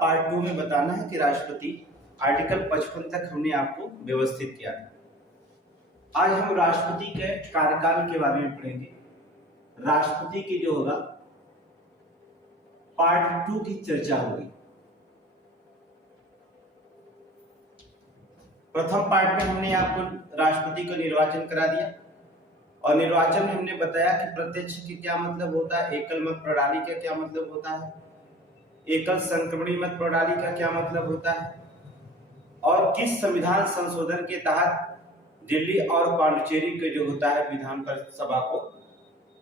Part 2 में बताना है कि राष्ट्रपति आर्टिकल 55 तक हमने आपको व्यवस्थित किया था। आज हम राष्ट्रपति के कार्यकाल के बारे में पढ़ेंगे। राष्ट्रपति की जो होगा पार्ट 2 की चर्चा होगी। प्रथम पार्ट में हमने आपको राष्ट्रपति का निर्वाचन करा दिया और निर्वाचन में हमने बताया कि प्रत्यक्ष के क्या मतलब होता है, एकल मत प्रणाली का क्या मतलब होता है, एकल संक्रमणी मत प्रणाली का क्या मतलब होता है और किस संविधान संशोधन के तहत दिल्ली और पांडिचेरी के जो होता है विधान सभा को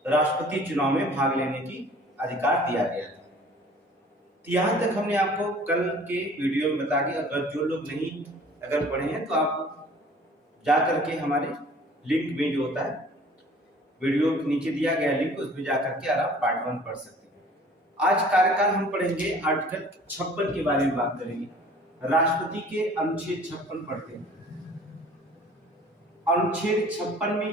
राष्ट्रपति चुनाव में भाग लेने की अधिकार दिया गया था। तो यहाँ तक हमने आपको कल के वीडियो में बता दिया। अगर जो लोग नहीं अगर पढ़े हैं तो आप जा करके हमारे लिंक में जो होता है वीडियो के नीचे दिया गया लिंक, उस पर जाकर के आप पार्ट 1 पढ़ सकते हैं। आज कार्यकाल हम पढ़ेंगे आर्टिकल 56 के बारे में बात करेंगे। राष्ट्रपति के अनुच्छेद 56 पढ़ते हैं। अनुच्छेद 56 में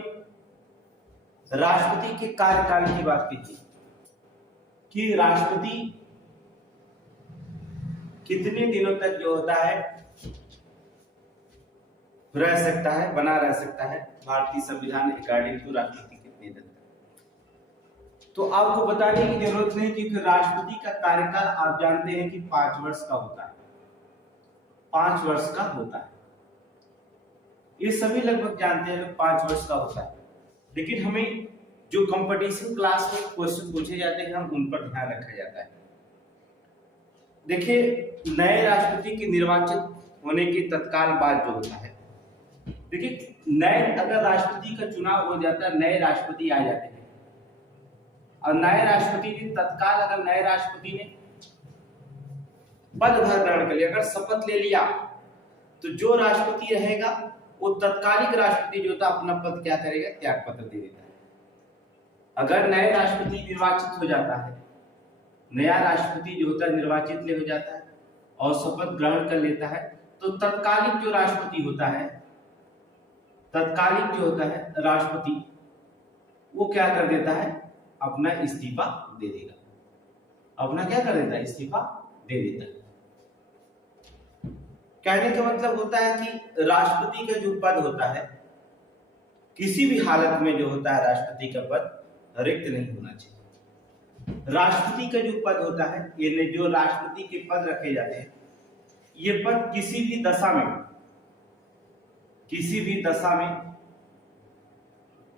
राष्ट्रपति के कार्यकाल की बात कीजिए कि राष्ट्रपति कितने दिनों तक जो होता है रह सकता है, बना रह सकता है। भारतीय संविधान अकॉर्डिंग टू राष्ट्रपति कितने दिन तक। तो आपको बताने की जरूरत नहीं क्योंकि राष्ट्रपति का कार्यकाल आप जानते हैं कि 5 वर्ष का होता है। 5 वर्ष का होता है, ये सभी लगभग जानते हैं लोग 5 वर्ष का होता है। लेकिन हमें जो कंपटीशन क्लास में क्वेश्चन पूछे जाते हैं हम उन पर ध्यान रखा जाता है। देखिए, नए राष्ट्रपति के निर्वाचित होने के तत्काल बाद जो होता है, देखिए नए अगर राष्ट्रपति का चुनाव हो जाता है, नए राष्ट्रपति आ जाते हैं और नए राष्ट्रपति ने तत्काल अगर नए राष्ट्रपति ने पदभार ग्रहण कर लिया, अगर शपथ ले लिया, तो जो राष्ट्रपति रहेगा वो तत्कालिक राष्ट्रपति जो होता अपना पद क्या करेगा, त्याग पत्र दे देता है। अगर नए राष्ट्रपति निर्वाचित हो जाता है, नया राष्ट्रपति जो होता है निर्वाचित ले हो जाता है और शपथ ग्रहण कर लेता है, तो तत्कालिक जो राष्ट्रपति होता है, तत्कालिक जो होता है राष्ट्रपति वो क्या कर देता है, अपना इस्तीफा दे देगा। अपना क्या कर देता है, इस्तीफा दे देता है। कहने का मतलब होता है कि राष्ट्रपति का जो पद होता है किसी भी हालत में जो होता है राष्ट्रपति का पद रिक्त नहीं होना चाहिए। राष्ट्रपति का जो पद होता है, ये जो राष्ट्रपति के पद रखे जाते हैं, ये पद किसी भी दशा में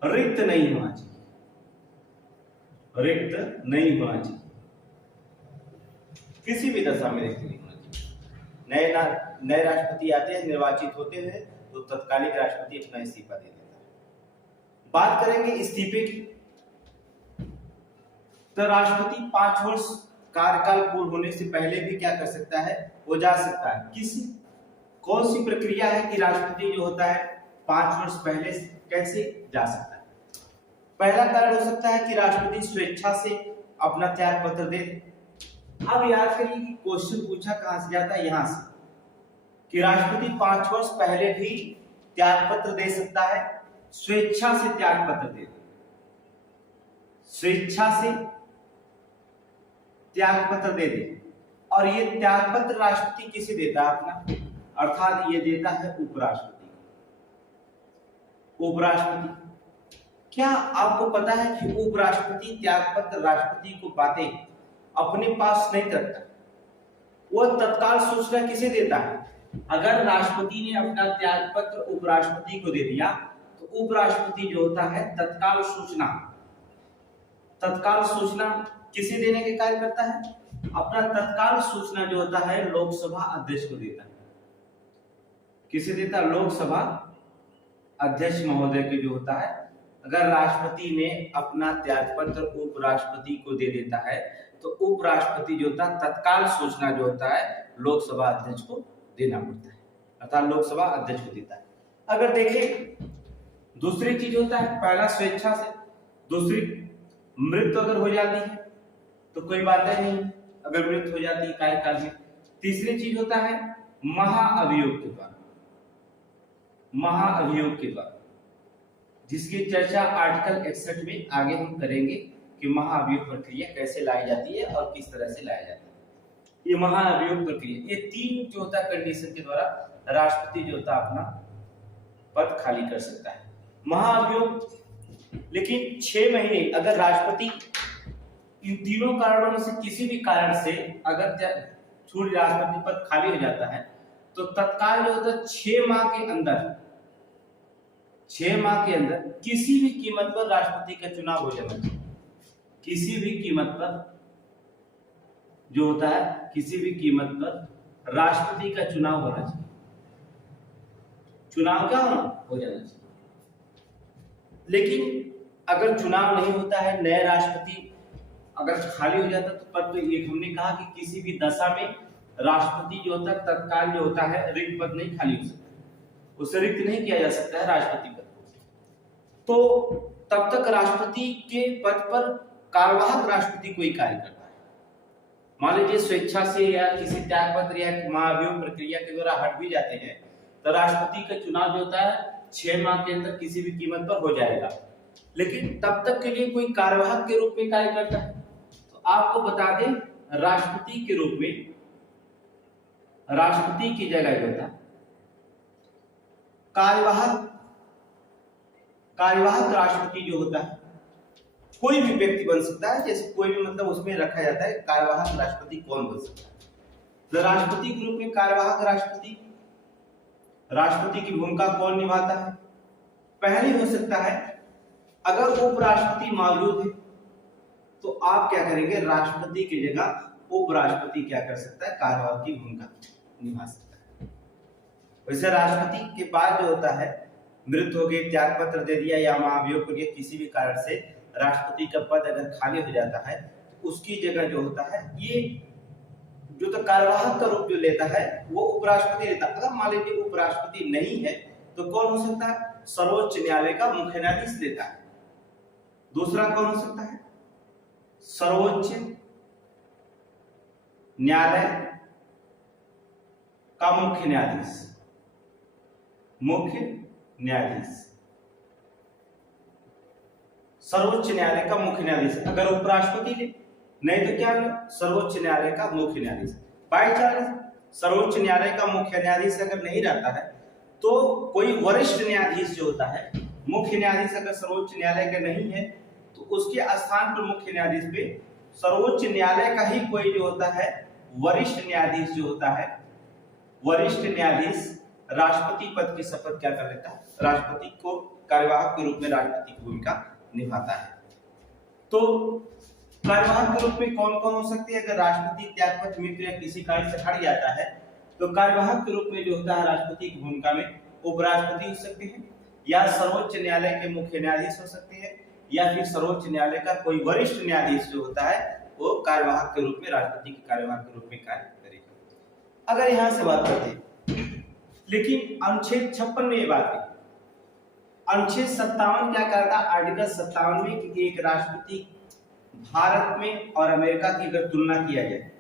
रिक्त नहीं होना चाहिए, रिक्त नहीं होना चाहिए, किसी भी दशा में रिक्त नहीं होना चाहिए। नए राष्ट्रपति आते हैं, निर्वाचित होते हैं, तो तत्कालिक राष्ट्रपति अपना इस्तीफा दे देता है। बात करेंगे इस्तीफे की, तो राष्ट्रपति 5 वर्ष कार्यकाल पूर्ण होने से पहले भी क्या कर सकता है, वो जा सकता है। कौन सी प्रक्रिया है कि राष्ट्रपति जो होता है 5 वर्ष पहले कैसे जा सकता है। पहला कारण हो सकता है कि राष्ट्रपति स्वेच्छा से अपना त्याग पत्र दे दे। अब याद करिए कि क्वेश्चन पूछा कहां से जाता है, यहां से, कि राष्ट्रपति 5 वर्ष पहले भी त्याग पत्र दे सकता है, स्वेच्छा से त्याग पत्र दे दे, स्वेच्छा से त्याग पत्र दे दे। और ये त्याग पत्र राष्ट्रपति किसे देता है अपना, अर्थात ये देता है उपराष्ट्रपति। उपराष्ट्रपति, क्या आपको पता है कि उपराष्ट्रपति त्याग पत्र राष्ट्रपति को बातें अपने पास नहीं रखता, वो तत्काल सूचना किसे देता है। अगर राष्ट्रपति ने अपना त्याग पत्र उपराष्ट्रपति को दे दिया तो उपराष्ट्रपति जो होता है तत्काल सूचना किसे देने के कार्य करता है, अपना तत्काल सूचना जो होता है लोकसभा अध्यक्ष को देता है। किसे देता है, लोकसभा अध्यक्ष महोदय के जो होता है। अगर राष्ट्रपति ने अपना त्यागपत्र उपराष्ट्रपति को दे देता है तो उपराष्ट्रपति जो होता है तत्काल सूचना जो होता है लोकसभा अध्यक्ष को देना पड़ता है, अर्थात लोकसभा अध्यक्ष को देता है। अगर देखें दूसरी चीज होता है, पहला स्वेच्छा से, दूसरी मृत्यु अगर हो जाती है तो कोई बात नहीं, अगर मृत्यु हो जाती है कार्यकाल में। तीसरी चीज होता है महाअभियोग के द्वारा, महाअभियोग के द्वारा, जिसकी चर्चा आर्टिकल 61 में आगे हम करेंगे कि महाअभियोग प्रक्रिया कैसे लाई जाती है और किस तरह से लाया जाता है। ये महाअभियोग प्रक्रिया, ये तीन जो होता है कंडीशन के द्वारा राष्ट्रपति जो होता है अपना पद खाली कर सकता है। महाअभियोग लेकिन 6 महीने अगर राष्ट्रपति इन तीनों कारणों में से किसी भी कारण से अगर राष्ट्रपति पद खाली हो जाता है तो तत्काल जो होता है 6 माह के अंदर किसी भी कीमत पर राष्ट्रपति का चुनाव हो जाना चाहिए। किसी भी कीमत पर जो होता है, किसी भी कीमत पर राष्ट्रपति का चुनाव होना चाहिए। चुनाव क्या हो जाना चाहिए। लेकिन अगर चुनाव नहीं होता है, नए राष्ट्रपति अगर खाली हो जाता तो पद, तो ये हमने कहा कि किसी भी दशा में राष्ट्रपति जो होता है तत्काल जो होता है रिक्त पद नहीं खाली हो सकता, उसे रिक्त नहीं किया जा सकता है राष्ट्रपति पद। तो तब तक राष्ट्रपति के पद पर कार्यवाहक राष्ट्रपति कोई कार्य करता है। मान लीजिए स्वेच्छा से या किसी त्याग पत्र या महाअभियोग प्रक्रिया के द्वारा हट भी जाते हैं तो राष्ट्रपति का चुनाव जो होता है 6 माह के अंदर किसी भी कीमत पर हो जाएगा। लेकिन तब तक के लिए कोई कार्यवाहक के रूप में कार्य करता है। तो आपको बता दें, राष्ट्रपति के रूप में, राष्ट्रपति की जगह जो होता है कार्यवाहक राष्ट्रपति जो होता है कोई भी व्यक्ति बन सकता है। जैसे कोई भी मतलब उसमें रखा जाता है कार्यवाहक राष्ट्रपति कौन बन सकता है। तो राष्ट्रपति के रूप में कार्यवाहक राष्ट्रपति की भूमिका कौन निभाता है। पहले हो सकता है अगर उपराष्ट्रपति मौजूद है तो आप क्या करेंगे, राष्ट्रपति की जगह उपराष्ट्रपति क्या कर सकता है, कार्यवाहक की भूमिका निभा सकता है। वैसे राष्ट्रपति के बाद जो होता है मृत्यु हो गई, त्याग पत्र दे दिया या महाअभियोग हो गया, किसी भी कारण से राष्ट्रपति का पद अगर खाली हो जाता है तो उसकी जगह जो होता है ये जो तो कार्यवाहक का रूप जो लेता है वो उपराष्ट्रपति लेता है। अगर मान लीजिए उपराष्ट्रपति नहीं है तो कौन हो सकता है, सर्वोच्च न्यायालय का मुख्य न्यायाधीश लेता है। दूसरा कौन हो सकता है, सर्वोच्च न्यायालय का मुख्य न्यायाधीश। सर्वोच्च न्यायालय का मुख्य न्यायाधीश अगर उपराष्ट्रपति ले, नहीं तो क्या ले, सर्वोच्च न्यायालय का मुख्य न्यायाधीश। बाई चांस सर्वोच्च न्यायालय का मुख्य न्यायाधीश अगर नहीं रहता है तो कोई वरिष्ठ न्यायाधीश जो होता है, मुख्य न्यायाधीश अगर सर्वोच्च न्यायालय का नहीं है तो उसके स्थान पर मुख्य न्यायाधीश पे सर्वोच्च न्यायालय का ही कोई जो होता है वरिष्ठ न्यायाधीश जो होता है, वरिष्ठ न्यायाधीश राष्ट्रपति पद की शपथ क्या कर लेता है, राष्ट्रपति को कार्यवाहक के रूप में राष्ट्रपति की भूमिका निभाता है। तो कार्यवाहक के रूप में कौन कौन हो सकते हैं, अगर राष्ट्रपति त्यागपत्र मृत्यु या किसी कारण से हट जाता है तो कार्यवाहक के रूप में जो होता है राष्ट्रपति की भूमिका में उपराष्ट्रपति हो सकते हैं, या सर्वोच्च न्यायालय के मुख्य न्यायाधीश हो सकते हैं, या फिर सर्वोच्च न्यायालय का कोई वरिष्ठ न्यायाधीश जो होता है वो कार्यवाहक के रूप में, राष्ट्रपति के कार्यवाहक के रूप में कार्य करेगा। अगर यहां से बात करते हैं, लेकिन अनुच्छेद 56 में ये बात है, अनुच्छेद 57 क्या कहता है, आर्टिकल 57 में कि एक राष्ट्रपति भारत में और अमेरिका की अगर तुलना किया जाए,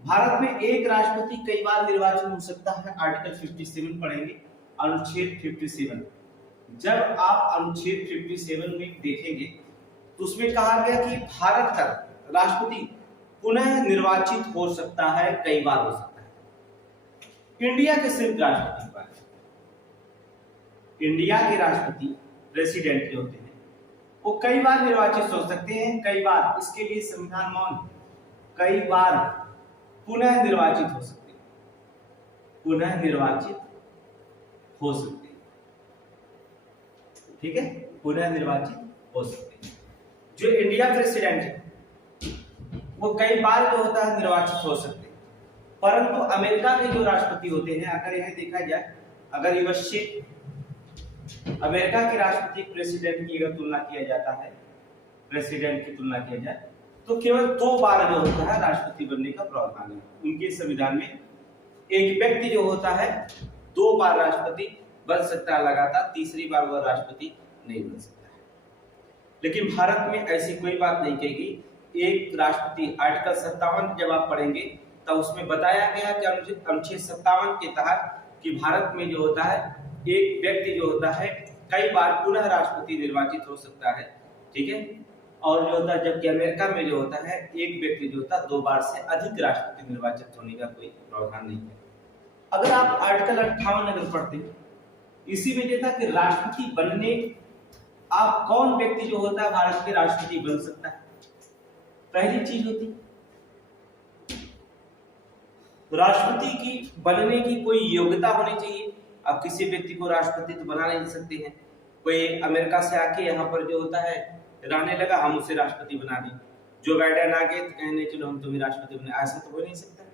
भारत में एक राष्ट्रपति कई बार निर्वाचन हो सकता है। आर्टिकल 57 पढ़ेंगे, अनुच्छेद 57। जब आप अनुच्छेद 57 में देखेंगे तो उसमें कहा गया कि भारत का राष्ट्रपति पुनः निर्वाचित हो सकता है, कई बार हो सकता है। इंडिया के सिर्फ राष्ट्रपति पर, इंडिया के राष्ट्रपति प्रेसिडेंट जो होते हैं वो कई बार निर्वाचित हो सकते हैं, कई बार, इसके लिए संविधान मौन, कई बार पुनः निर्वाचित हो सकते हैं, पुनः निर्वाचित हो सकते हैं, ठीक है, पुनः निर्वाचित हो सकते हैं। जो इंडिया प्रेसिडेंट है वो कई बार जो होता है निर्वाचित हो सकते हैं, परंतु अमेरिका के जो राष्ट्रपति होते हैं, अगर यह देखा जाए, अगर यूएसए अमेरिका के राष्ट्रपति प्रेसिडेंट की अगर तुलना किया जाता है, प्रेसिडेंट की तुलना किया जाए तो केवल 2 बार जो होता है राष्ट्रपति बनने का प्रावधान है। उनके संविधान में एक व्यक्ति जो होता है 2 बार राष्ट्रपति बन सकता है लगातार, तीसरी बार वह राष्ट्रपति नहीं बन सकता है। लेकिन भारत में ऐसी कोई बात नहीं कहेगी। एक राष्ट्रपति, आर्टिकल 57 जब आप पढ़ेंगे तब उसमें बताया गया कि अनुच्छेद 57 के तहत कि भारत में जो होता है एक व्यक्ति जो होता है कई बार पुनः राष्ट्रपति निर्वाचित हो सकता है, ठीक है। और जो होता है जबकि अमेरिका में जो होता है एक व्यक्ति जो होता है 2 बार से अधिक राष्ट्रपति निर्वाचित होने का कोई प्रावधान नहीं है। अगर आप आर्टिकल 58 अगर पढ़ते हैं, इसी में देता कि राष्ट्रपति बनने आप कौन व्यक्ति जो होता है भारत के राष्ट्रपति बन सकता है। पहली चीज होती राष्ट्रपति की बनने की कोई योग्यता होनी चाहिए। आप किसी व्यक्ति को राष्ट्रपति तो बना नहीं सकते हैं। कोई अमेरिका से आके यहाँ पर जो होता है रहने लगा, हम उसे राष्ट्रपति बना दें। जो बाइडेन आके कहने चलो हम तुम्हें राष्ट्रपति बना, ऐसा तो हो नहीं सकता।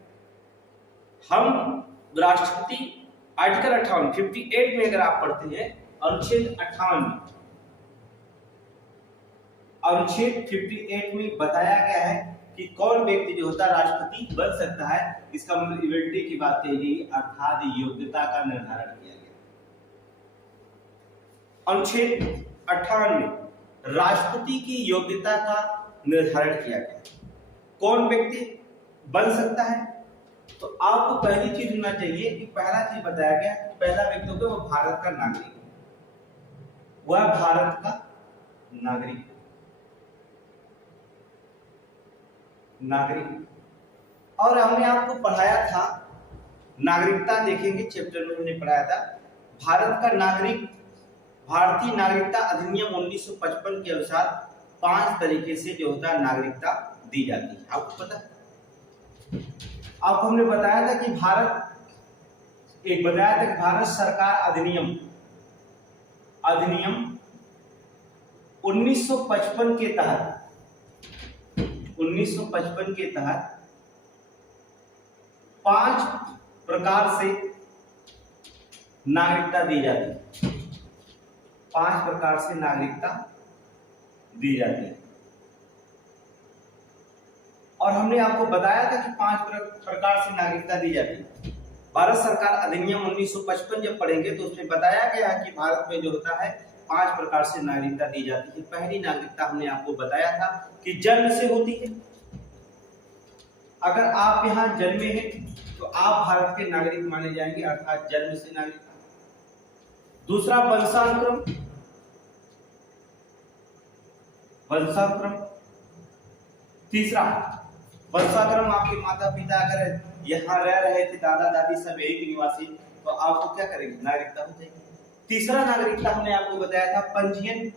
हम राष्ट्रपति आर्टिकल 58 में अगर आप पढ़ते हैं, अनुच्छेद 58 में, अनुच्छेद 58 में बताया गया है कि कौन व्यक्ति जो होता है राष्ट्रपति बन सकता है। इसका मतलब एबिलिटी की बात कही गई, अर्थात योग्यता का निर्धारण किया गया। अनुच्छेद 58 में राष्ट्रपति की योग्यता का निर्धारण किया गया, कौन व्यक्ति बन सकता है। तो आपको पहली चीज होना चाहिए कि पहला चीज बताया गया, पहला व्यक्ति होगा वो भारत का नागरिक, वह भारत का नागरिक और हमने आपको पढ़ाया था नागरिकता, देखेंगे चैप्टर में हमने पढ़ाया था भारत का नागरिक, भारतीय नागरिकता अधिनियम 1955 के अनुसार 5 तरीके से जो होता है नागरिकता दी जाती है। आपको पता है, आपको हमने बताया था कि भारत सरकार अधिनियम 1955 के तहत 5 प्रकार से नागरिकता दी जाती है। 5 प्रकार से नागरिकता दी जाती है और हमने आपको बताया था कि 5 प्रकार से नागरिकता दी जाती है। भारत सरकार अधिनियम 1955 जब पढ़ेंगे तो उसमें बताया गया है कि भारत में जो होता है 5 प्रकार से नागरिकता दी जाती है। पहली नागरिकता हमने आपको बताया था कि जन्म से होती है। अगर आप यहाँ जन्मे हैं तो आप भारत के नागरिक माने जाएंगे, अर्थात जन्म से नागरिकता। दूसरा वंशानुक्रम, तीसरा वंशानुक्रम, आपके माता पिता अगर यहाँ रह रहे थे, दादा दादी सब यही के निवासी, तो आपको क्या करेंगे, नागरिकता हो जाएगी। तीसरा नागरिकता हमने आपको बताया था पंजीयन।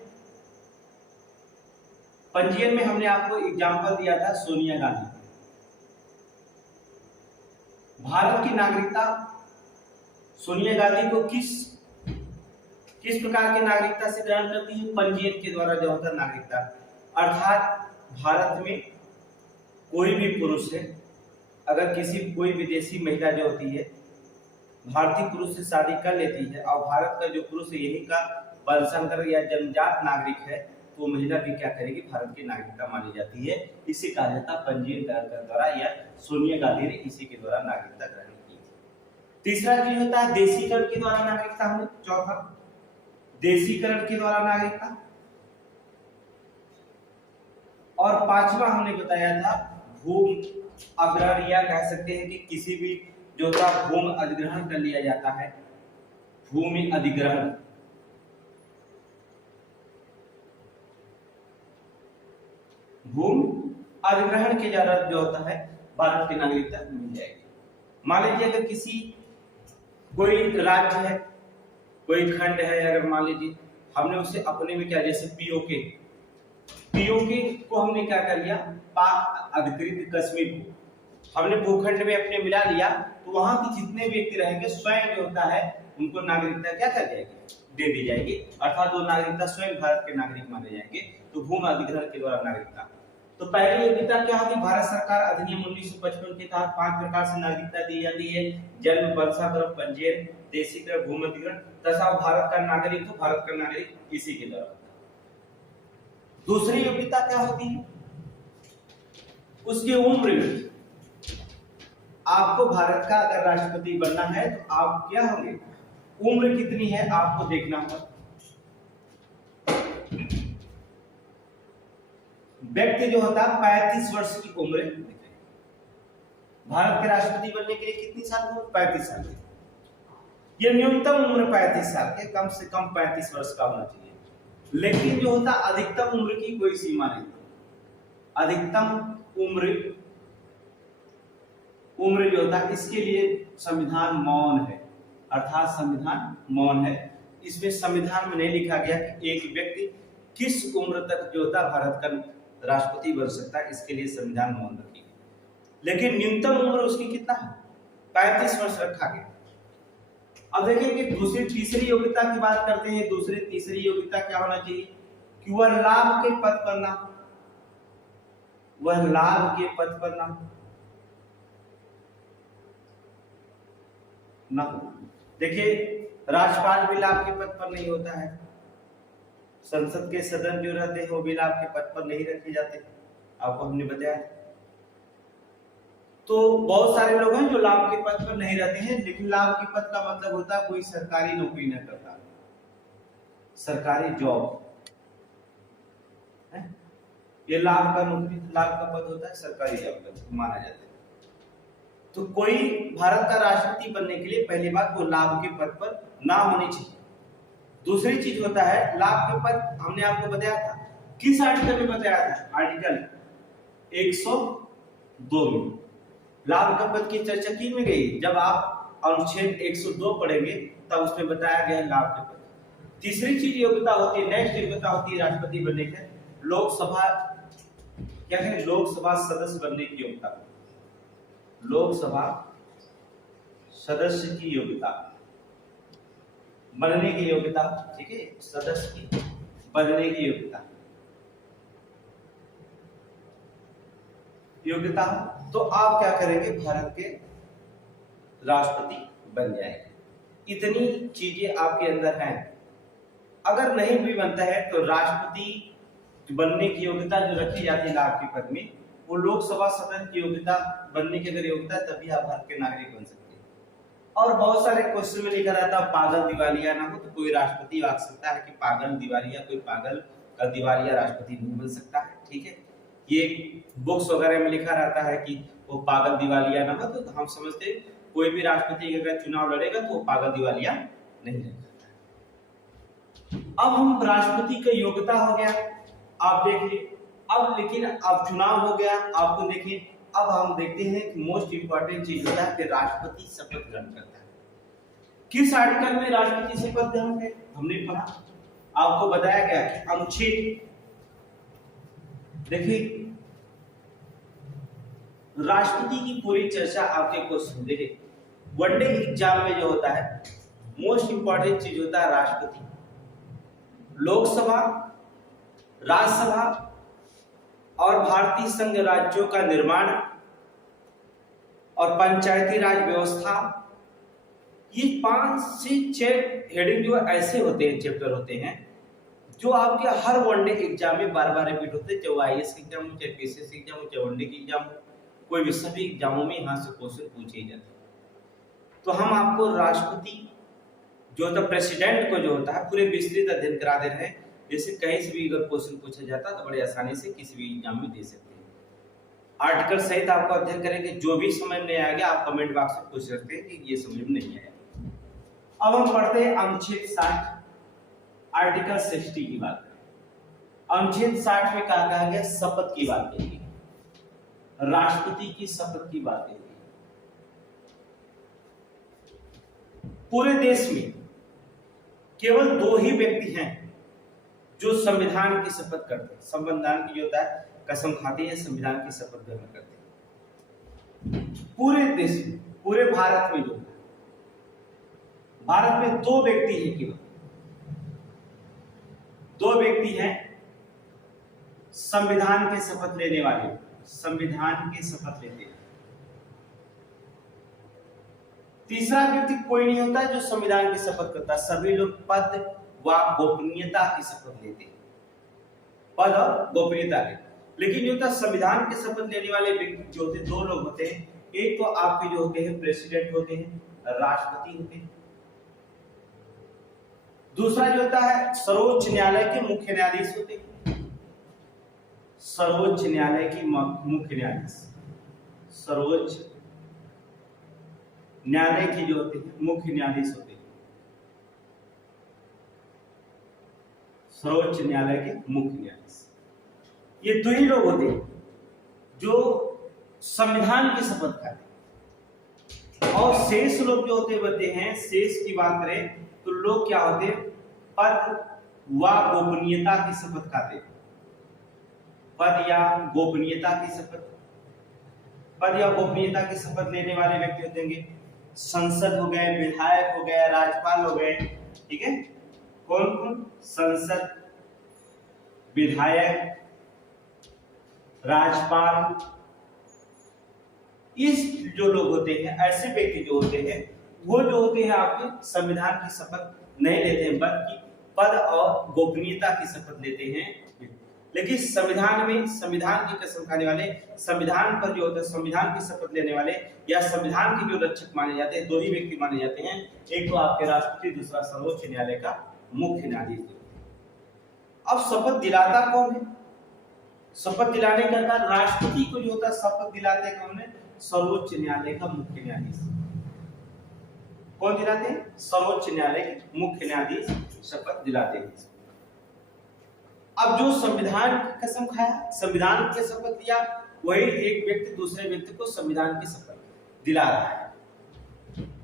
पंजीयन में हमने आपको एग्जाम्पल दिया था सोनिया गांधी। भारत की नागरिकता सोनिया गांधी को किस प्रकार की नागरिकता से ग्रहण करती है, पंजीयन के द्वारा जो होता है नागरिकता। अर्थात भारत में कोई भी पुरुष है, अगर कोई विदेशी महिला जो होती है भारतीय पुरुष से शादी कर लेती है और भारत का जो पुरुष है यही का वंशांतर या जन्मजात नागरिक है, तो महिला भी क्या करेगी, भारत की नागरिकता मानी जाती है। इसी कहा जाता है पंजीयन के द्वारा, या सोनिया गांधी ने इसी के द्वारा नागरिकता ग्रहण की। तीसरा चीज होता है देशीकरण के द्वारा नागरिकता। हमने चौथा देशीकरण के द्वारा नागरिकता, और 5वां हमने बताया था भूमि अधिग्रहण, या कह सकते हैं कि किसी भी जो था भूमि अधिग्रहण कर लिया जाता है, भूमि अधिग्रहण। भूमि अधिग्रहण के द्वारा जो होता है भारत की नागरिकता मिल जाएगी। मान लीजिए अगर कोई राज्य है, कोई खंड है, अगर मान लीजिए हमने उसे अपने में क्या, जैसे पीओके को हमने क्या कर लिया, पाक अधिकृत कश्मीर को हमने भूखंड में अपने मिला लिया, तो वहां के जितने व्यक्ति रहेंगे स्वयं जो होता है उनको नागरिकता क्या कर जाएगी, दे दी जाएगी। अर्थात वो नागरिकता स्वयं भारत के नागरिक माने जाएंगे। तो भूमि अधिग्रहण के द्वारा नागरिकता। तो पहली योग्यता क्या होगी, भारत सरकार अधिनियम 1955 के तहत 5 प्रकार से नागरिकता दी जाती है, जन्म, वंशानुक्रम, पंजीयन, देशीकरण, भूमि अधिग्रहण तथा भारत का नागरिक, तो भारत का नागरिक इसी के द्वारा। दूसरी योग्यता क्या होती है, उसकी उम्र। आपको भारत का अगर राष्ट्रपति बनना है तो आप क्या होंगे, उम्र कितनी है आपको देखना होगा। व्यक्ति जो होता है 35 वर्ष की उम्र, भारत के राष्ट्रपति बनने के लिए कितनी साल की उम्र, 35 साल की। ये न्यूनतम उम्र 35 साल के, कम से कम 35 वर्ष का होना चाहिए। लेकिन जो होता अधिकतम उम्र की कोई सीमा नहीं, अधिकतम उम्र जो होता है इसके लिए संविधान मौन है, अर्थात संविधान मौन है। इसमें संविधान में नहीं लिखा गया कि एक व्यक्ति किस उम्र तक जो होता है भारत का राष्ट्रपति बन सकता है, इसके लिए संविधान मौन रखी गई। लेकिन न्यूनतम उम्र उसकी कितना है, 35 वर्ष रखा गया। अब देखिए कि दूसरी तीसरी योग्यता की बात करते हैं। दूसरी तीसरी योग्यता क्या होना चाहिए कि वह लाभ के पद पर ना, वह लाभ के पद पर ना देखिए राज्यपाल भी लाभ के पद पर नहीं होता है, संसद के सदस्य जो रहते हैं वो भी लाभ के पद पर नहीं रखे जाते, आपको हमने बताया। तो बहुत सारे लोग हैं जो लाभ के पद पर नहीं रहते हैं, लेकिन लाभ के पद का मतलब होता है कोई सरकारी नौकरी न करता, सरकारी जॉब है, ये लाभ का नौकरी, लाभ का पद होता है, सरकारी जॉब माना जाता है। तो कोई भारत का राष्ट्रपति बनने के लिए पहली बात वो लाभ के पद पर ना होनी चाहिए। दूसरी चीज होता है लाभ के पद, हमने आपको बताया था, किस आर्टिकल में बताया था, आर्टिकल 102 में लाभ का पद की चर्चा की में गई। जब आप अनुच्छेद 102 पढ़ेंगे तब उसमें बताया गया लाभ के पद। तीसरी चीज योग्यता होती है, नेक्स्ट योग्यता होती है राष्ट्रपति बनने के, लोकसभा क्या है, लोकसभा सदस्य बनने की योग्यता, लोकसभा सदस्य की योग्यता बनने की योग्यता, ठीक है, सदस्य की बनने की योग्यता तो आप क्या करेंगे, भारत के राष्ट्रपति बन जाएंगे। इतनी चीजें आपके अंदर हैं। अगर नहीं भी बनता है तो राष्ट्रपति बनने की योग्यता जो रखी जाती है लाभ के पद में, वो लोकसभा सदस्य की योग्यता बनने की अगर योग्यता है तभी आप भारत के नागरिक बन सकते हैं। और बहुत सारे क्वेश्चन में लिखा रहता है पागल दिवालिया ना हो, तो कोई राष्ट्रपति आ सकता है कि पागल दिवालिया, कोई पागल का दिवालिया राष्ट्रपति नहीं बन सकता है, ठीक है। ये बुक्स वगैरह में लिखा रहता है कि वो पागल दिवालिया ना हो, तो हम समझते हैं कोई भी राष्ट्रपति अगर चुनाव लड़ेगा तो वो पागल दिवालिया नहीं रहेगा। अब हम राष्ट्रपति का योग्यता हो गया, आप देखिए। अब लेकिन अब चुनाव हो गया, आपको देखिए अब हम देखते हैं कि मोस्ट इंपॉर्टेंट चीज होता है कि राष्ट्रपति शपथ ग्रहण करता है। किस आर्टिकल में राष्ट्रपति शपथ ग्रहण है हमने पढ़ा, आपको बताया गया कि अनुच्छेद, देखिए राष्ट्रपति की पूरी चर्चा आपके क्वेश्चन, देखिए वनडे एग्जाम में जो होता है मोस्ट इंपॉर्टेंट चीज होता है राष्ट्रपति, लोकसभा, राज्यसभा और भारतीय संघ राज्यों का निर्माण और पंचायती राज व्यवस्था, ये 5 से 6 हेडिंग जो ऐसे होते हैं, चैप्टर होते हैं जो आपके हर वनडे एग्जाम में बार-बार रिपीट होते हैं, चाहे आईएएस एग्जाम हो, चाहे पीसीएस एग्जाम हो, चाहे वनडे की एग्जाम हो, कोई भी सभी एग्जामों में यहाँ से क्वेश्चन पूछे ही जाते हैं। तो हम आपको राष्ट्रपति जो होता है, प्रेसिडेंट को जो होता है पूरे विस्तृत अध्ययन करा दे रहे हैं, जैसे कहीं से भी अगर क्वेश्चन पूछा जाता है तो बड़े आसानी से किसी भी एग्जाम में दे सकते हैं। आर्टिकल सहित आपको अध्ययन करेंगे, जो भी समझ नहीं आएगा आप कमेंट बॉक्स में पूछ सकते हैं कि ये समझ में नहीं आया। अब हम पढ़ते हैं अनुच्छेद 60 आर्टिकल 60 की बात करें। अनुच्छेद 60 में क्या कहा गया, शपथ की बात कही गई, राष्ट्रपति की शपथ की बात कही गई। पूरे देश में केवल 2 ही व्यक्ति हैं जो संविधान की शपथ करते हैं, संविधान की जो होता है कसम खाते हैं, संविधान की शपथ ग्रहण करते हैं पूरे देश में, पूरे भारत में। जो भारत में 2 व्यक्ति हैं, केवल 2 व्यक्ति हैं संविधान के शपथ लेने वाले, संविधान की शपथ लेते हैं। तीसरा व्यक्ति कोई नहीं होता जो संविधान की शपथ करता है, सभी लोग पद व गोपनीयता की शपथ लेते हैं, पद और गोपनीयता के। लेकिन जो होता संविधान की शपथ लेने वाले व्यक्ति जो होते 2 लोग होते हैं, एक तो आपके जो होते हैं प्रेसिडेंट होते हैं, राष्ट्रपति होते हैं, दूसरा जो होता है सर्वोच्च न्यायालय के मुख्य न्यायाधीश होते हैं, सर्वोच्च न्यायालय की मुख्य न्यायाधीश, सर्वोच्च न्यायालय के जो होते हैं मुख्य न्यायाधीश होते हैं, सर्वोच्च न्यायालय के मुख्य न्यायाधीश, ये 2 ही लोग होते हैं। जो संविधान की शपथ खाते हैं। और शेष लोग जो होते हैं, शेष की बात करें तो लोग क्या होते हैं, पद व गोपनीयता की शपथ खाते हैं। पद या गोपनीयता की शपथ, पद या गोपनीयता की शपथ लेने वाले व्यक्ति होते हैं संसद हो गए, विधायक हो गए, राज्यपाल हो गए। ठीक है, कौन कौन? संसद, विधायक, राज्यपाल। इस जो लोग होते हैं, ऐसे व्यक्ति जो होते हैं, वो जो होते हैं आपके संविधान की शपथ नहीं लेते हैं, बल्कि पद और गोपनीयता की शपथ लेते हैं। लेकिन संविधान में संविधान की कसम खाने वाले, संविधान पर जो होता है संविधान की शपथ लेने वाले या संविधान के जो रक्षक माने जाते हैं, दो ही व्यक्ति माने जाते हैं। एक तो आपके राष्ट्रपति, दूसरा सर्वोच्च न्यायालय का मुख्य न्यायाधीश। अब शपथ दिलाता कौन है? शपथ दिलाने का कार्य राष्ट्रपति को जो होता है शपथ दिलाते हैं कौन है? सर्वोच्च न्यायालय का मुख्य न्यायाधीश। कौन दिलाते हैं? सर्वोच्च न्यायालय के मुख्य न्यायाधीश शपथ दिलाते हैं। अब जो संविधान की कसम खाया, संविधान की शपथ लिया, वही एक व्यक्ति दूसरे व्यक्ति को संविधान की शपथ दिला रहा है।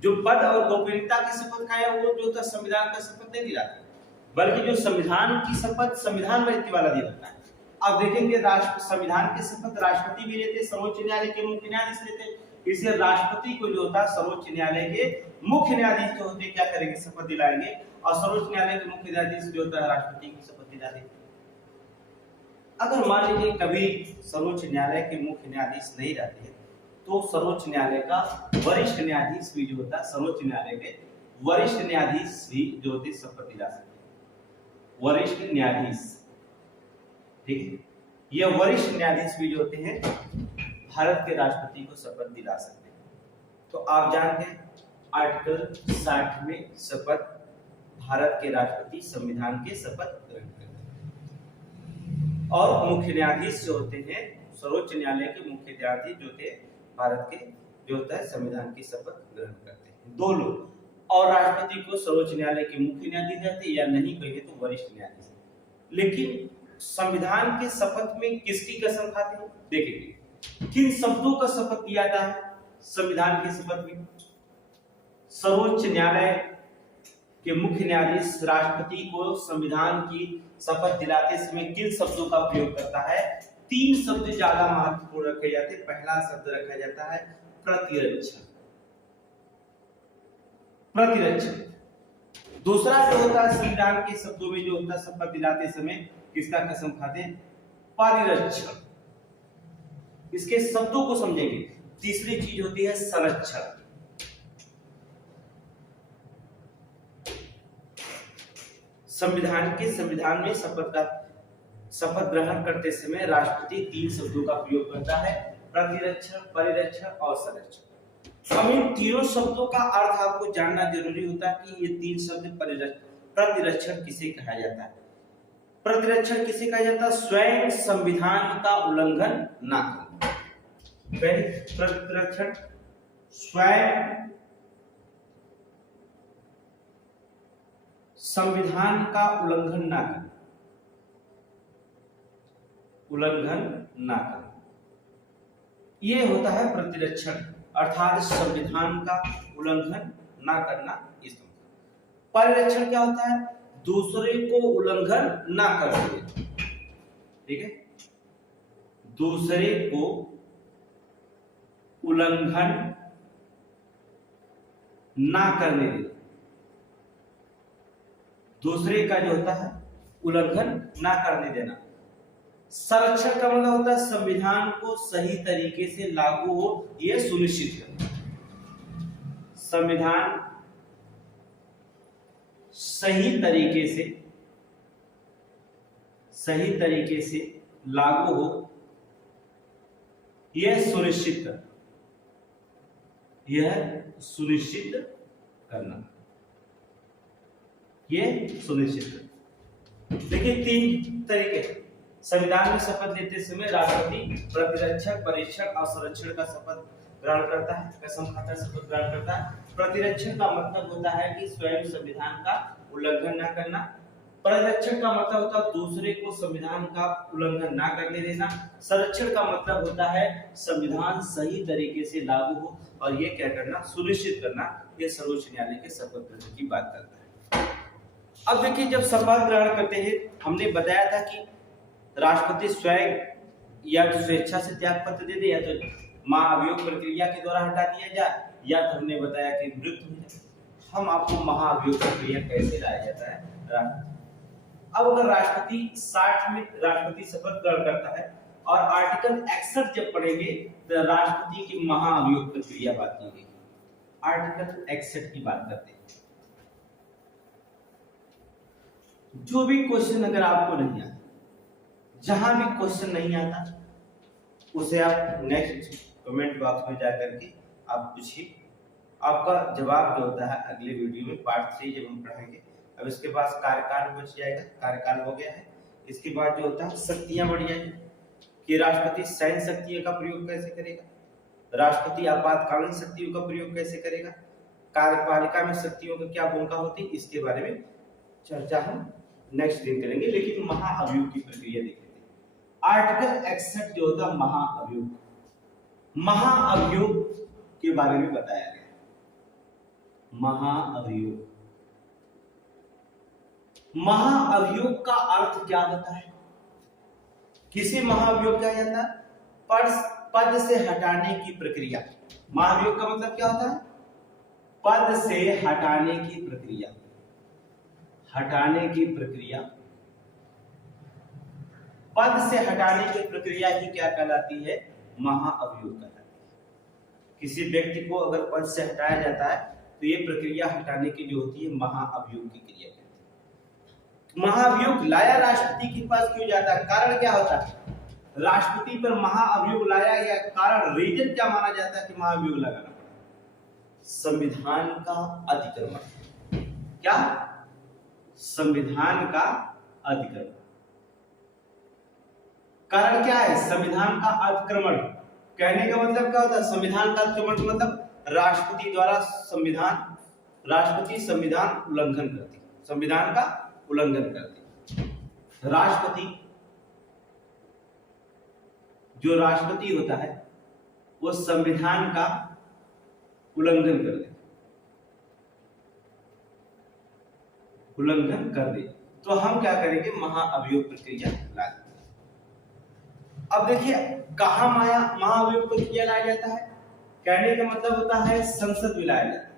जो पद और गोपनीयता की शपथ खाया, वो जो था संविधान का शपथ नहीं दिलाता, बल्कि जो संविधान की शपथ संविधान व्यक्ति वाला दिलाता है। अब देखेंगे राष्ट्र संविधान की शपथ राष्ट्रपति भी लेते, सर्वोच्च न्यायालय के मुख्य न्यायाधीश लेते। इसलिए राष्ट्रपति को जो होता है सर्वोच्च न्यायालय के मुख्य न्यायाधीश जो होते क्या करेंगे? शपथ दिलाएंगे। और सर्वोच्च न्यायालय के मुख्य न्यायाधीश जो होता है राष्ट्रपति की शपथ दिला देंगे। अगर मान लीजिए कभी सर्वोच्च न्यायालय के मुख्य न्यायाधीश नहीं रहते हैं, तो सर्वोच्च न्यायालय का वरिष्ठ न्यायाधीश भी जो होता है, सर्वोच्च न्यायालय के वरिष्ठ न्यायाधीश भी जो होते शपथ दिला सकते हैं। वरिष्ठ न्यायाधीश, ठीक है, ये वरिष्ठ न्यायाधीश भी जो होते हैं भारत के राष्ट्रपति को शपथ दिला सकते हैं। तो आप जानते हैं आर्टिकल 60 में शपथ भारत के राष्ट्रपति संविधान के शपथ ग्रहण करते हैं। और मुख्य न्यायाधीश जो होते हैं सर्वोच्च न्यायालय के मुख्य न्यायाधीश जो थे भारत के जो होता है संविधान की शपथ ग्रहण करते हैं, दो लोग। और राष्ट्रपति को सर्वोच्च न्यायालय के मुख्य न्यायाधीश रहते या नहीं कहे तो वरिष्ठ न्यायाधीश। लेकिन संविधान के शपथ में किसकी कसम खाते हैं? देखेंगे किन शब्दों का शपथ दिया जाता है संविधान की शपथ में। सर्वोच्च न्यायालय के मुख्य न्यायाधीश राष्ट्रपति को संविधान की शपथ दिलाते समय किन शब्दों का प्रयोग करता है? तीन शब्द ज्यादा महत्वपूर्ण रखे जाते हैं। पहला शब्द रखा जाता है प्रतिरक्षण, प्रतिरक्षण। दूसरा जो होता है संविधान के शब्दों में जो होता है शपथ दिलाते समय किसका कसम खाते हैं? परिरक्षण। इसके शब्दों को समझेंगे। तीसरी चीज होती है संरक्षण। संविधान में शपथ ग्रहण करते समय राष्ट्रपति तीन शब्दों का प्रयोग करता है, प्रतिरक्षण, परिरक्षण और संरक्षण। अब इन तीनों शब्दों का अर्थ आपको जानना जरूरी होता है कि ये तीन शब्द प्रतिरक्षण किसे कहा जाता है? प्रतिरक्षण किसे कहा जाता है? स्वयं संविधान का उल्लंघन ना करना। प्रतिरक्षण स्वयं संविधान का उल्लंघन ना करना, उल्लंघन ना करना, ये होता है प्रतिरक्षण, अर्थात संविधान का उल्लंघन ना करना। इस परिरक्षण क्या होता है? दूसरे को उल्लंघन ना करने, ठीक है, दूसरे को उल्लंघन ना करने देना। दूसरे का जो होता है उल्लंघन ना करने देना। संरक्षण का मतलब होता है संविधान को सही तरीके से लागू हो यह सुनिश्चित करना। संविधान सही तरीके से लागू हो यह सुनिश्चित करना, यह सुनिश्चित करना, ये सुनिश्चित करना। देखिए तीन तरीके संविधान में शपथ लेते समय राष्ट्रपति प्रतिरक्षण, परीक्षण और संरक्षण का शपथ ग्रहण करता है, कसम खाता शपथ ग्रहण करता है। प्रतिरक्षण का मतलब होता है कि स्वयं संविधान का उल्लंघन न करना, परिरक्षण का मतलब होता है दूसरे को संविधान का उल्लंघन ना करने देना। संरक्षण का मतलब होता है संविधान सही तरीके से लागू हो और ये क्या करना, सुनिश्चित करना। ये सर्वोच्च न्यायालय के शपथ ग्रहण की बात करता है। अब देखिए, जब शपथ ग्रहण करते हैं, हमने बताया था कि राष्ट्रपति स्वयं या स्वेच्छा से त्याग पत्र दे दे, या तो महाअभियोग प्रक्रिया के द्वारा हटा दिया जाए, या तो हमने बताया कि मृत्यु हो जाए। हम आपको महाअभियोग प्रक्रिया कैसे लाया जाता है। अब अगर राष्ट्रपति 60 में राष्ट्रपति शपथ ग्रहण करता है और आर्टिकल 61 जब पढ़ेंगे तो राष्ट्रपति की महाअभियोग प्रक्रिया बात की गई। आर्टिकल 61 की बात करते हैं। जो भी क्वेश्चन अगर आपको नहीं आता, जहां भी क्वेश्चन नहीं आता, उसे आप नेक्स्ट कमेंट बॉक्स में जाकर के आप पूछिए। आपका जवाब जो होता है अगले वीडियो में पार्ट 3 जब हम पढ़ेंगे। अब इसके बाद कार्यकाल बच जाएगा, कार्यकाल हो गया है। इसके बाद जो होता है शक्तियां बढ़ जाएंगी कि राष्ट्रपति सैन्य शक्तियों का प्रयोग कैसे करेगा, राष्ट्रपति आपातकालीन शक्तियों का प्रयोग कैसे करेगा, कार्यपालिका में शक्तियों की क्या भूमिका होती है, इसके बारे में चर्चा हम नेक्स्ट दिन करेंगे। लेकिन महाअभियोग की प्रक्रिया देख लेते हैं। आर्टिकल 61 जो होता है महाअभियोग, महाअभियोग के बारे में बताया गया। महाअभियोग, महाअभियोग का अर्थ क्या होता है? किसी महाअभियोग क्या जाता है? पद से हटाने की प्रक्रिया। महाअभियोग का मतलब क्या होता है? पद से हटाने की प्रक्रिया। हटाने की प्रक्रिया, पद से हटाने की प्रक्रिया ही क्या कहलाती है? महाअभियोग कहलाती है। किसी व्यक्ति को अगर पद से हटाया जाता है तो ये प्रक्रिया हटाने की जो होती है महाअभियोग की क्रिया कहती है। महाअभियोग लाया राष्ट्रपति के पास क्यों जाता है? कारण क्या होता है? राष्ट्रपति पर महाअभियोग लाया गया, कारण रीजन क्या माना जाता है कि महाअभियोग लगाना पड़ा? संविधान का अतिक्रमण। क्या? संविधान का अतिक्रमण। कारण क्या है? संविधान का अतिक्रमण। कहने का मतलब क्या होता है? संविधान का अतिक्रमण मतलब राष्ट्रपति द्वारा संविधान, राष्ट्रपति संविधान उल्लंघन करती, संविधान का उल्लंघन करती। राष्ट्रपति, जो राष्ट्रपति होता है वो संविधान का उल्लंघन कर दे, उल्लंघन कर दे तो हम क्या करेंगे? महाअभियोग प्रक्रिया लाएंगे। अब देखिए कहां महाअभियोग प्रक्रिया लाया जाता है? कहने का मतलब होता है संसद में लाया जाता है।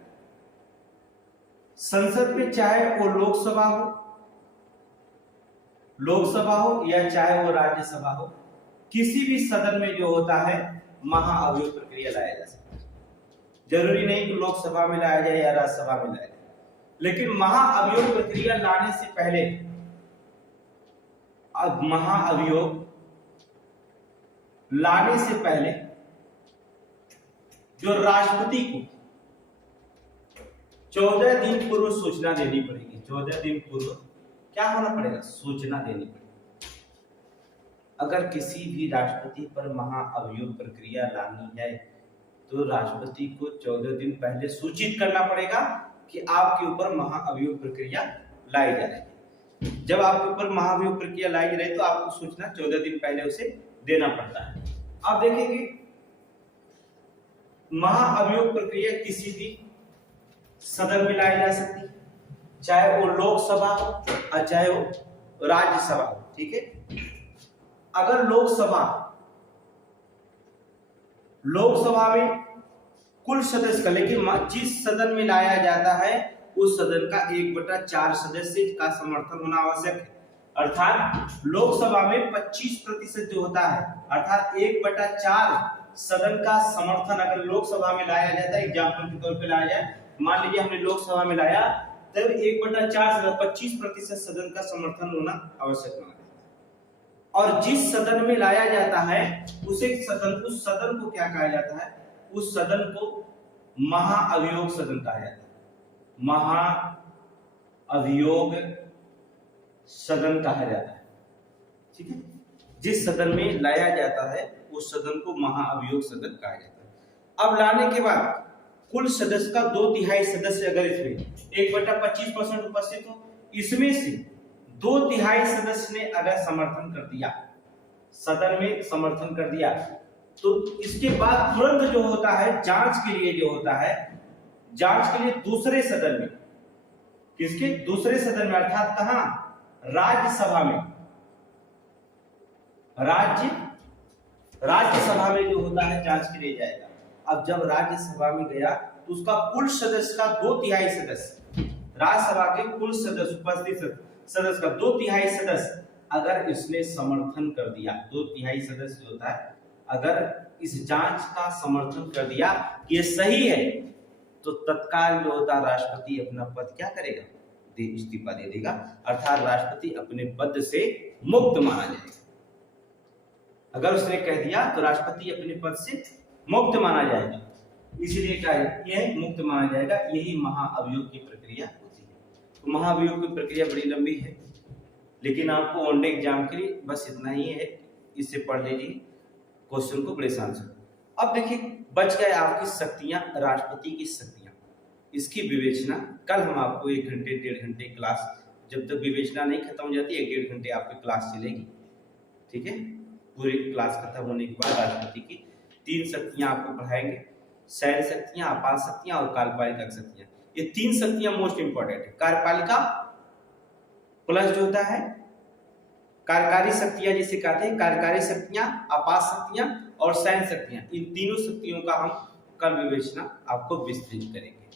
संसद में चाहे वो लोकसभा हो या चाहे वो राज्यसभा हो, किसी भी सदन में जो होता है महाअभियोग प्रक्रिया लाया जा सकता है। जरूरी नहीं कि लोकसभा में लाया जाए या राज्यसभा में लाया जाए, लेकिन महाअभियोग प्रक्रिया लाने से पहले, अब महाअभियोग लाने से पहले जो राष्ट्रपति को 14 दिन पूर्व सूचना देनी पड़ेगी। 14 दिन पूर्व क्या होना पड़ेगा? सूचना देनी पड़ेगी। अगर किसी भी राष्ट्रपति पर महाअभियोग प्रक्रिया लानी है तो राष्ट्रपति को 14 दिन पहले सूचित करना पड़ेगा कि आपके ऊपर महाअभियोग प्रक्रिया लाई जा रही है। जब आपके ऊपर महाअभियोग प्रक्रिया लाई जा रही है तो आपको सूचना 14 दिन पहले उसे देना पड़ता है। आप देखेंगे महाअभियोग प्रक्रिया किसी भी सदन में लाई जा सकती है, चाहे वो लोकसभा हो और चाहे वो राज्यसभा हो। ठीक है, अगर लोकसभा में कुल सदस्य का, लेकिन जिस सदन में लाया जाता है उस सदन का 1/4 सदस्य का समर्थन होना आवश्यक है। अर्थात लोकसभा में 25% जो होता है, अर्थात 1/4 सदन का समर्थन अगर लोकसभा में लाया जाता है, एग्जाम्पल के तौर पे लाया जाए, मान लीजिए हमने लोकसभा में लाया, तब 1/4 25% सदन का समर्थन होना आवश्यक माना जाता है। और जिस सदन में लाया जाता है उस सदन को क्या कहा जाता है? उस सदन को महाअभियोग सदन कहा जाता है। महाअभियोग सदन कहा जाता है। ठीक है, जिस सदन में लाया जाता है उस सदन को महाअभियोग सदन कहा जाता है। अब लाने के बाद कुल सदस्य का 2/3 सदस्य अगर इसमें 1/25% उपस्थित हो, इसमें से 2/3 सदस्य ने अगर समर्थन कर दिया, सदन में समर्थन कर दिया, तो इसके बाद तुरंत जो होता है जांच के लिए, जो होता है जांच के लिए दूसरे सदन में, किसके दूसरे सदन में, अर्थात कहां, राज्यसभा में, राज्यसभा में जो होता है जांच के लिए जाएगा। अब जब राज्यसभा में गया तो उसका कुल सदस्य का 2/3 सदस्य, राज्यसभा के कुल सदस्य, उपस्थित सदस्य का 2/3 सदस्य अगर इसने समर्थन कर दिया, 2/3 सदस्य होता है, अगर इस जांच का समर्थन कर दिया कि ये सही है, तो तत्काल जो होता है राष्ट्रपति अपना पद क्या करेगा, इस्तीफा दे देगा, अर्थात राष्ट्रपति अपने पद से मुक्त माना जाएगा। अगर उसने कह दिया तो राष्ट्रपति अपने पद से मुक्त माना जाएगा, इसलिए क्या है, यह मुक्त माना जाएगा। यही महाअभियोग की प्रक्रिया होती है। तो महाअभियोग की प्रक्रिया बड़ी लंबी है, लेकिन आपको वनडे एग्जाम के लिए बस इतना ही है, इससे पढ़ लीजिए क्वेश्चन को बड़े शान से। अब देखिए बच गए आपकी शक्तियां, राष्ट्रपति की शक्तियां, इसकी विवेचना कल हम आपको 1 घंटे 1.5 घंटे क्लास, जब तक विवेचना नहीं खत्म हो जाती 1-1.5 घंटे आपकी क्लास चलेगी, ठीक है। पूरी क्लास खत्म होने के बाद राष्ट्रपति की 3 शक्तियां आपको पढ़ाएंगे, सैन्य शक्तियां, आपात शक्तियां और कार्यपालिका शक्तियां। ये 3 शक्तियां मोस्ट इंपॉर्टेंट है। कार्यपालिका प्लस जो होता है कार्यकारी शक्तियां जिसे कहते हैं, कार्यकारी शक्तियां, आपात शक्तियां और सैन्य शक्तियां, इन तीनों शक्तियों का हम कल विवेचना आपको विस्तृत करेंगे।